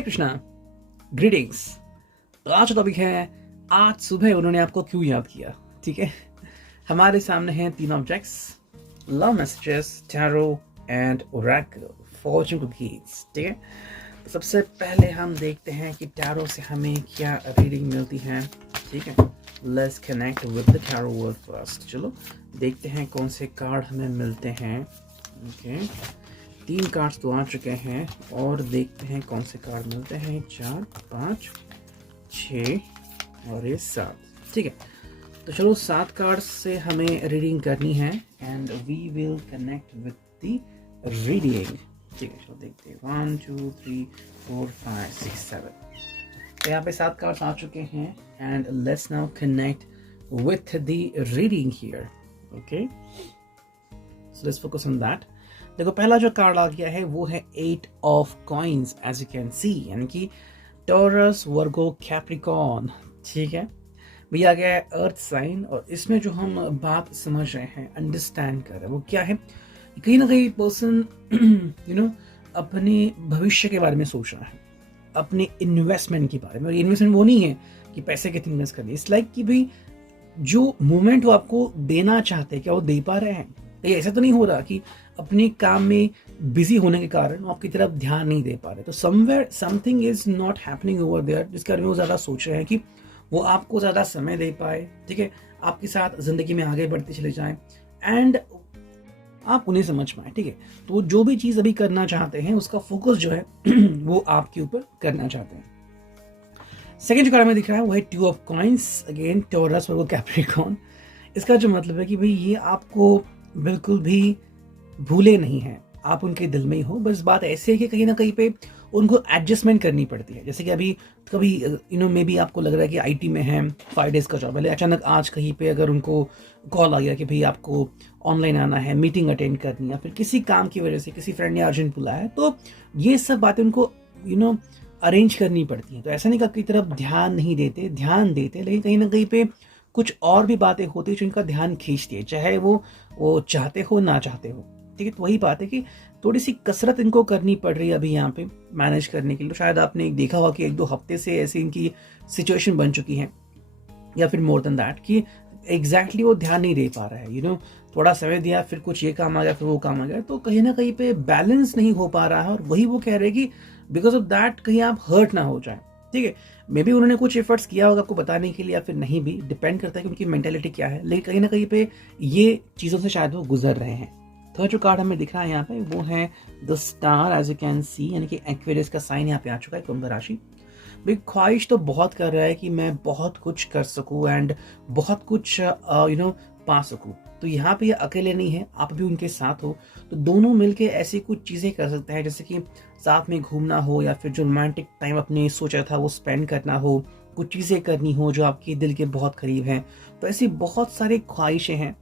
हाय Krishna, greetings. आज topic है आज सुबह उन्होंने आपको क्यों याद किया। ठीक है, हमारे सामने हैं तीन objects, love messages, tarot and Oracle, Fortune cookies. ठीक है, तो सबसे पहले हम देखते हैं कि टैरो से हमें क्या रीडिंग मिलती है। ठीक है, let's connect with the tarot word first. चलो देखते हैं कौन से कार्ड हमें मिलते हैं। ओके, 3 कार्ड्स तो आ चुके हैं और देखते हैं कौन से कार्ड मिलते हैं। 4, 5, 6 और ये 7। ठीक है, तो चलो 7 कार्ड्स से हमें रीडिंग करनी है and we will connect with the reading. ठीक है, चलो देखते हैं। 1 2 3 4 5 6 7। तो यहाँ पे 7 कार्ड्स आ चुके हैं and let's now connect with the reading here. Okay, so let's focus on that. देखो, पहला जो कार्ड आ गया है वो है 8 of coins, as you can see, यानी कि टॉरस, वर्गो, कैप्रिकॉर्न। ठीक है, भी आ गया है अर्थ साइन। और इसमें जो हम बात समझ रहे हैं, अंडरस्टैंड कर रहे हैं, वो क्या है, कहीं ना कहीं पर्सन अपने भविष्य के बारे में सोच रहा है, अपने इन्वेस्टमेंट के बारे में। इन्वेस्टमेंट वो नहीं है कि पैसे कितने इन्वेस्ट करनी, इट्स लाइक कि भाई जो मूवमेंट वो आपको देना चाहते हैं, क्या वो दे पा रहे हैं। ये ऐसा तो नहीं हो रहा कि अपने काम में बिजी होने के कारण आपकी तरफ ध्यान नहीं दे पा रहे। तो somewhere something is not happening over there, जिसके बारे में वो ज़्यादा सोच रहे हैं कि वो आपको ज़्यादा समय दे पाए। ठीक है, आपके साथ ज़िंदगी में आगे बढ़ते चले जाएं एंड आप उन्हें समझ पाए। ठीक है, तो जो भी चीज़ अभी करना चाहते हैं उसका फोकस जो है वो आपके ऊपर करना चाहते हैं। सेकेंड जो कार्ड में दिख रहा है वो है 2 ऑफ कॉइन्स, अगेन टॉरस और कैप्रिकॉर्न। इसका जो मतलब है कि भाई ये आपको बिल्कुल भी भूले नहीं हैं, आप उनके दिल में ही हो। बस बात ऐसी है कि कहीं ना कहीं पे उनको एडजस्टमेंट करनी पड़ती है। जैसे कि अभी कभी मे बी आपको लग रहा है कि आईटी में है, 5 डेज का जॉब है, अचानक आज कहीं पे अगर उनको कॉल आ गया कि भाई आपको ऑनलाइन आना है, मीटिंग अटेंड करनी है, फिर किसी काम की वजह से किसी फ्रेंड ने अर्जेंट बुलाया है, तो ये सब बातें उनको अरेंज करनी पड़ती हैं। तो ऐसा नहीं कि आपकी तरफ ध्यान नहीं देते, ध्यान देते, लेकिन कहीं ना कहीं पे कुछ और भी बातें होती है जो इनका ध्यान खींचती है, चाहे वो चाहते हो ना चाहते हो। ठीक है, तो वही बात है कि थोड़ी सी कसरत इनको करनी पड़ रही है अभी यहाँ पे मैनेज करने के लिए। शायद आपने देखा होगा कि 1-2 हफ्ते से ऐसी इनकी सिचुएशन बन चुकी है, या फिर मोर देन दैट, कि एग्जैक्टली वो ध्यान नहीं दे पा रहा है। थोड़ा समय दिया, फिर कुछ ये काम आ गया, फिर वो काम आ गया, तो कहीं ना कहीं पे बैलेंस नहीं हो पा रहा है। और वही वो कह रहे हैं कि बिकॉज ऑफ दैट कहीं आप हर्ट ना हो जाए। ठीक है, मे बी उन्होंने कुछ एफर्ट्स किया होगा आपको बताने के लिए, या फिर नहीं भी, डिपेंड करता है कि उनकी मेंटेलिटी क्या है, लेकिन कहीं ना कहीं पे ये चीज़ों से शायद वो गुजर रहे हैं। थर्ड जो कार्ड हमें दिख रहा है यहाँ पे वो है the star, as you can see, यानी कि एक्वेरियस का साइन यहाँ पे आ चुका है, कुंभ राशि। भाई ख्वाहिश तो बहुत कर रहा है कि मैं बहुत कुछ कर सकूं एंड बहुत कुछ पा सकूं। तो यहाँ पे ये अकेले नहीं है, आप भी उनके साथ हो, तो दोनों मिलके ऐसी कुछ चीज़ें कर सकते हैं, जैसे कि साथ में घूमना हो, या फिर जो रोमांटिक टाइम अपने सोचा था वो स्पेंड करना हो, कुछ चीज़ें करनी हो जो आपके दिल के बहुत करीब हैं। तो ऐसी बहुत सारी ख्वाहिशें हैं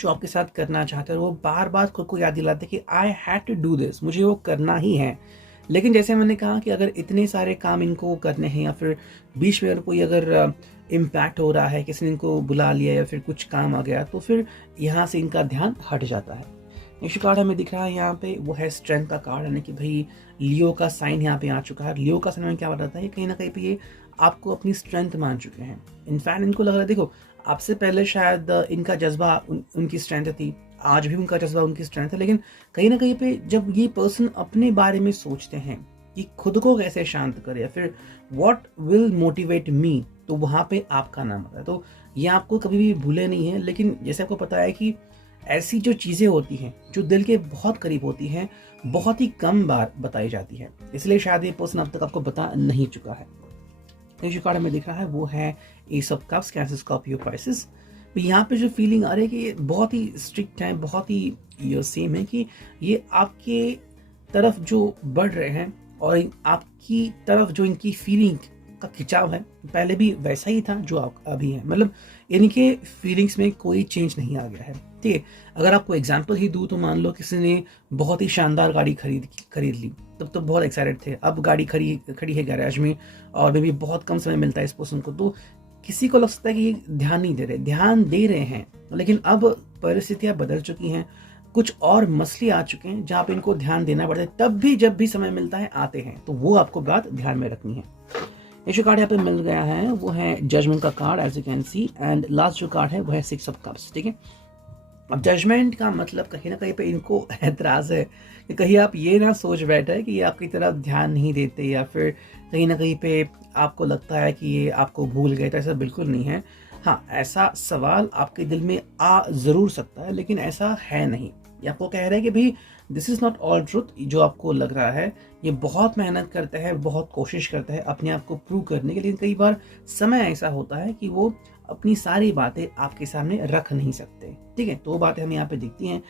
जो आपके साथ करना चाहते हैं, वो बार बार खुद को याद दिलाते कि I had to do this, मुझे वो करना ही है। लेकिन जैसे मैंने कहा कि अगर इतने सारे काम इनको करने हैं, या फिर बीच में कोई अगर इम्पैक्ट हो रहा है, किसी ने इनको बुला लिया या फिर कुछ काम आ गया, तो फिर यहाँ से इनका ध्यान हट जाता है। नेक्स्ट कार्ड हमें दिख रहा है यहाँ पे वो है स्ट्रेंथ का कार्ड, यानी कि भाई लियो का साइन यहाँ पे आ चुका है। लियो का साइन में क्या बताता है, कहीं ना कहीं पे ये आपको अपनी स्ट्रेंथ मान चुके हैं। इनफैक्ट इनको लग रहा है, देखो आपसे पहले शायद इनका जज्बा उनकी स्ट्रेंथ थी, आज भी उनका जज्बा उनकी स्ट्रेंथ है, लेकिन कहीं ना कहीं पे जब ये पर्सन अपने बारे में सोचते हैं कि खुद को कैसे शांत करे, या फिर व्हाट विल मोटिवेट मी, तो वहाँ पे आपका नाम आता है। तो ये आपको कभी भी भूले नहीं है, लेकिन जैसे आपको पता है कि ऐसी जो चीज़ें होती हैं जो दिल के बहुत करीब होती हैं, बहुत ही कम बार बताई जाती है, इसलिए शायद ये पर्सन अब तक आपको बता नहीं चुका है। जो कार्ड हमें दिख रहा है वो है S of cups, cancer, Scorpio, Pisces. यहाँ पे जो फीलिंग आ रही है कि ये बहुत ही स्ट्रिक्ट है, बहुत ही ये सेम है कि ये आपके तरफ जो बढ़ रहे हैं, और आपकी तरफ जो इनकी फीलिंग का खिंचाव है पहले भी वैसा ही था जो आप अभी है। मतलब इनके फीलिंग्स में कोई चेंज नहीं आ गया है। ठीक है, अगर आपको एग्जांपल ही दूँ तो मान लो किसी ने बहुत ही शानदार गाड़ी खरीद ली, तब तो बहुत एक्साइटेड थे। अब गाड़ी खड़ी है गैराज में, और मे भी बहुत कम समय मिलता है इस पर्सन को, तो किसी को लग सकता है कि ध्यान नहीं दे रहे, ध्यान दे रहे हैं, लेकिन अब परिस्थितियां बदल चुकी हैं, कुछ और मसले आ चुके हैं जहाँ पे इनको ध्यान देना पड़ता है, तब भी जब भी समय मिलता है आते हैं, तो वो आपको बात ध्यान में रखनी है। नेक्स्ट जो कार्ड यहाँ पे मिल गया है वो है जजमेंट का card, as you can see, and last जो कार्ड है वो है 6 ऑफ कप्स। ठीक है, अब जजमेंट का मतलब कहीं ना कहीं पे इनको एतराज है कि कहीं आप ये ना सोच बैठे कि ये आपकी तरफ ध्यान नहीं देते, या फिर कहीं ना कहीं पे आपको लगता है कि ये आपको भूल गए, तो ऐसा बिल्कुल नहीं है। हाँ, ऐसा सवाल आपके दिल में आ जरूर सकता है, लेकिन ऐसा है नहीं। ये आपको कह रहे हैं कि भाई this is not all truth. जो आपको लग रहा है, ये बहुत मेहनत करते हैं, बहुत कोशिश करते हैं अपने आप को प्रूव करने के लिए, कई बार समय ऐसा होता है कि वो अपनी सारी बातें आपके सामने रख नहीं सकते। ठीक है, तो वो बातें हमें यहाँ पे दिखती हैं।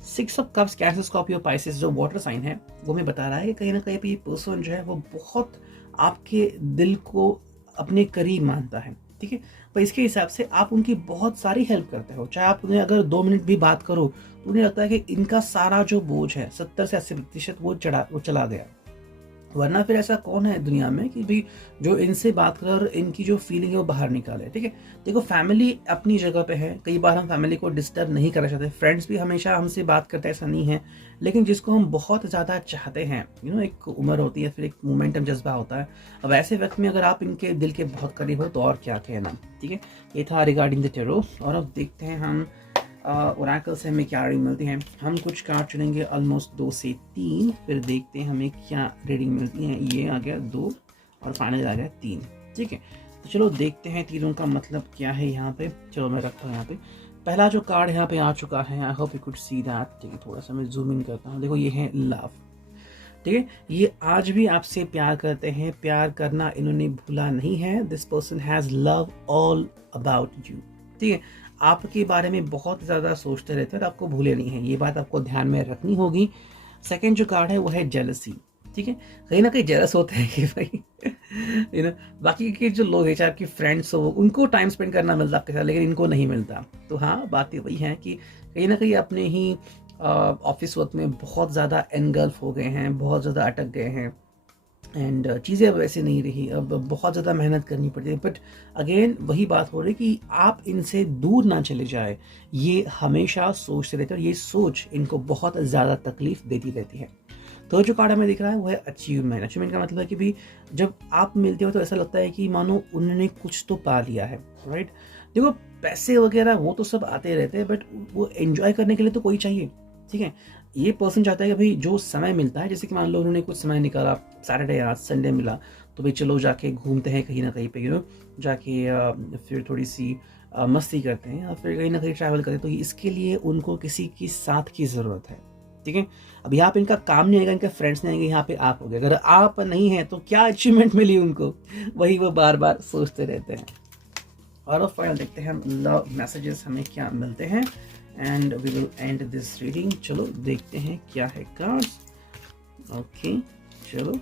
6 of cups, cancer, Scorpio, Pisces जो वाटर साइन है, वो हमें बता रहा है कि कहीं ना कहीं पे ये पर्सन जो है वो बहुत आपके दिल को अपने करीब मानता है। ठीक है, पर इसके हिसाब से आप उनकी बहुत सारी हेल्प करते हो। चाहे आप उन्हें अगर 2 मिनट भी बात करो तो उन्हें लगता है कि इनका सारा जो बोझ है 70 से 80% वो चला गया। वरना फिर ऐसा कौन है दुनिया में कि भी जो इनसे बात करे और इनकी जो फीलिंग है वो बाहर निकाले। ठीक है, देखो फैमिली अपनी जगह पे है, कई बार हम फैमिली को डिस्टर्ब नहीं करना चाहते, फ्रेंड्स भी हमेशा हमसे बात करते हैं, ऐसा नहीं है, लेकिन जिसको हम बहुत ज़्यादा चाहते हैं, एक उम्र होती है, फिर एक मोमेंटम जज्बा होता है। अब ऐसे वक्त में अगर आप इनके दिल के बहुत करीब हो तो और क्या कहना। ठीक है, ये था रिगार्डिंग द टेरो। और अब देखते हैं हम ओरेकल से हमें क्या रीडिंग मिलती है। हम कुछ कार्ड चुनेंगे ऑलमोस्ट 2 से 3, फिर देखते हैं हमें क्या रीडिंग मिलती है। ये आ गया 2 और फाइनल आ गया 3। ठीक है, तो चलो देखते हैं तीनों का मतलब क्या है यहाँ पे। चलो मैं रखता हूँ यहाँ पे। पहला जो कार्ड यहाँ पे आ चुका है, I hope you could see that. ठीक है, थोड़ा सा मैं जूम इन करता हूँ। देखो ये है लव। ठीक है, ये आज भी आपसे प्यार करते हैं, प्यार करना इन्होंने भूला नहीं है। This person has love all about you. ठीक है, आपके बारे में बहुत ज़्यादा सोचते रहते हैं और आपको भूले नहीं हैं, ये बात आपको ध्यान में रखनी होगी। सेकंड जो कार्ड है वो है जेलसी। ठीक है, कहीं ना कहीं जेलस होते हैं कि भाई बाकी के जो लोग हैं, चाहे आपकी फ्रेंड्स हो, उनको टाइम स्पेंड करना मिलता आपके साथ, लेकिन इनको नहीं मिलता। तो हाँ, बात वही है कि कहीं ना कहीं अपने ही ऑफिस वर्क में बहुत ज़्यादा एनगल्फ हो गए हैं, बहुत ज़्यादा अटक गए हैं, एंड चीज़ें अब वैसे नहीं रही, अब बहुत ज़्यादा मेहनत करनी पड़ती है। बट अगेन वही बात हो रही कि आप इनसे दूर ना चले जाए, ये हमेशा सोचते रहते हैं, और ये सोच इनको बहुत ज़्यादा तकलीफ देती रहती है। तो जो कार्ड हमें दिख रहा है वो है अचीवमेंट। अचीवमेंट का मतलब है कि भी जब आप मिलते हो तो ऐसा लगता है कि मानो उन्होंने कुछ तो पा लिया है, राइट। देखो पैसे वगैरह वो तो सब आते रहते हैं, बट वो एंजॉय करने के लिए तो कोई चाहिए। ठीक है, ये पर्सन चाहता है कि भाई जो समय मिलता है, जैसे कि मान लो उन्होंने कुछ समय निकाला, सैटरडे आज संडे मिला, तो भाई चलो जाके घूमते हैं कहीं ना कहीं पे, जाके फिर थोड़ी सी मस्ती करते हैं, या फिर कहीं ना कहीं ट्रैवल करते हैं। तो इसके लिए उनको किसी की साथ की ज़रूरत है। ठीक है, अब यहाँ पे इनका काम नहीं आएगा, इनके फ्रेंड्स नहीं आएंगे, यहाँ पे आप हो गए। अगर आप नहीं है तो क्या अचीवमेंट मिली उनको, वही वो बार बार सोचते रहते हैं। और अब फाइनल देखते हैं हम लव मैसेजेस हमें क्या मिलते हैं, and we will end this reading. चलो देखते हैं क्या है कार्ड्स। ओके, चलो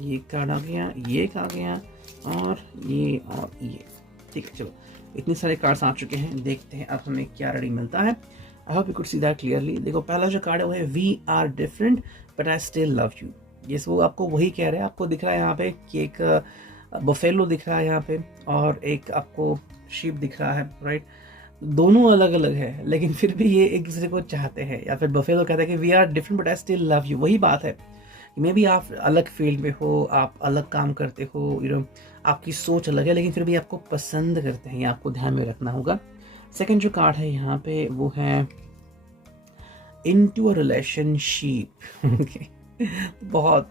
ये कार्ड आ गया, ये आ गया, और ये। ठीक है, चलो इतने सारे कार्ड्स आ चुके हैं, देखते हैं अब हमें क्या रीडिंग मिलता है। I hope you could see that clearly. देखो पहला जो कार्ड है वो है we are different but I still love you. ये वो आपको वही कह रहे हैं। आपको दिख रहा है यहाँ पे कि एक बफेलो दिख रहा है यहाँ पे, और एक आपको शीप दिख रहा है, राइट। दोनों अलग अलग है, लेकिन फिर भी ये एक दूसरे को चाहते हैं। या फिर बफेलो कहता है कि we are different but I still love you. वही बात है, मे बी आप अलग फील्ड में हो, आप अलग काम करते हो, आपकी सोच अलग है, लेकिन फिर भी आपको पसंद करते हैं, ये आपको ध्यान में रखना होगा। सेकंड जो कार्ड है यहाँ पे वो है इनटू अ रिलेशनशिप। बहुत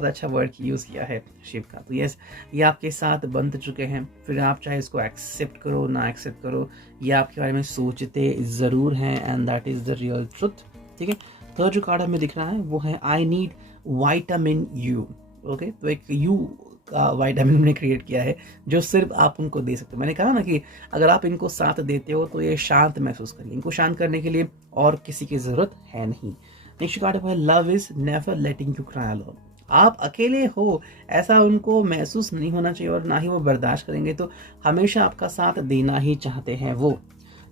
अच्छा वर्ड यूज़ किया है शिप का। तो यस, ये आपके साथ बंध चुके हैं, फिर आप चाहे इसको एक्सेप्ट करो ना एक्सेप्ट करो, ये आपके बारे में सोचते ज़रूर हैं, and that is the real truth. ठीक है, थर्ड जो कार्ड हमें दिख रहा है वो है I need vitamin you. Okay, तो एक यू का वाइटामिन हमने क्रिएट किया है जो सिर्फ आप उनको दे सकते हो। मैंने कहा ना कि अगर आप इनको साथ देते हो तो ये शांत महसूस करिए। इनको शांत करने के लिए और किसी की ज़रूरत है नहीं। नेक्स्ट कार्ड है love is never letting you cry alone. आप अकेले हो ऐसा उनको महसूस नहीं होना चाहिए, और ना ही वो बर्दाश्त करेंगे, तो हमेशा आपका साथ देना ही चाहते हैं वो।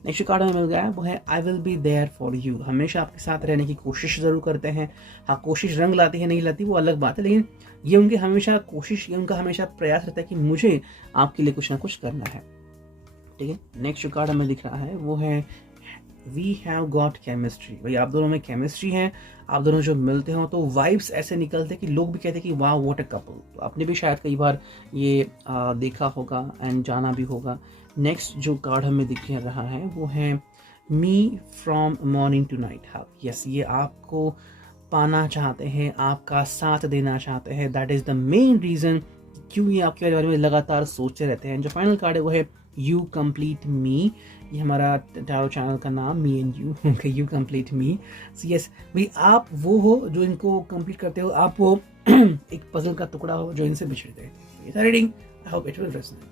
नेक्स्ट कार्ड हमें मिल गया है वो है I will be there for you. हमेशा आपके साथ रहने की कोशिश ज़रूर करते हैं। हाँ, कोशिश रंग लाती है नहीं लाती वो अलग बात है, लेकिन ये उनकी हमेशा कोशिश, ये उनका हमेशा प्रयास रहता है कि मुझे आपके लिए कुछ ना कुछ करना है। ठीक है, नेक्स्ट कार्ड हमें दिख रहा है वो है वी हैव गॉट केमिस्ट्री, भाई आप दोनों में केमिस्ट्री है, आप दोनों जो मिलते हो तो वाइब्स ऐसे निकलते कि लोग भी कहते कि वाह व्हाट अ कपल। तो आपने भी शायद कई बार ये देखा होगा एंड जाना भी होगा। नेक्स्ट जो कार्ड हमें दिख रहा है वो है me from morning to night. हाँ यस, ये आपको पाना चाहते हैं, आपका साथ देना चाहते हैं, that is the main reason क्यों ये आपके बारे में लगातार सोचते रहते हैं। जो फाइनल कार्ड है वो है यू कंप्लीट मी, ये हमारा टैरो चैनल का नाम, me and you, okay, you complete me. So yes भाई, आप वो हो जो इनको कंप्लीट करते हो, आप वो एक पजल का टुकड़ा हो जो इनसे बिछड़ते हैं। Reading, I hope it will resonate.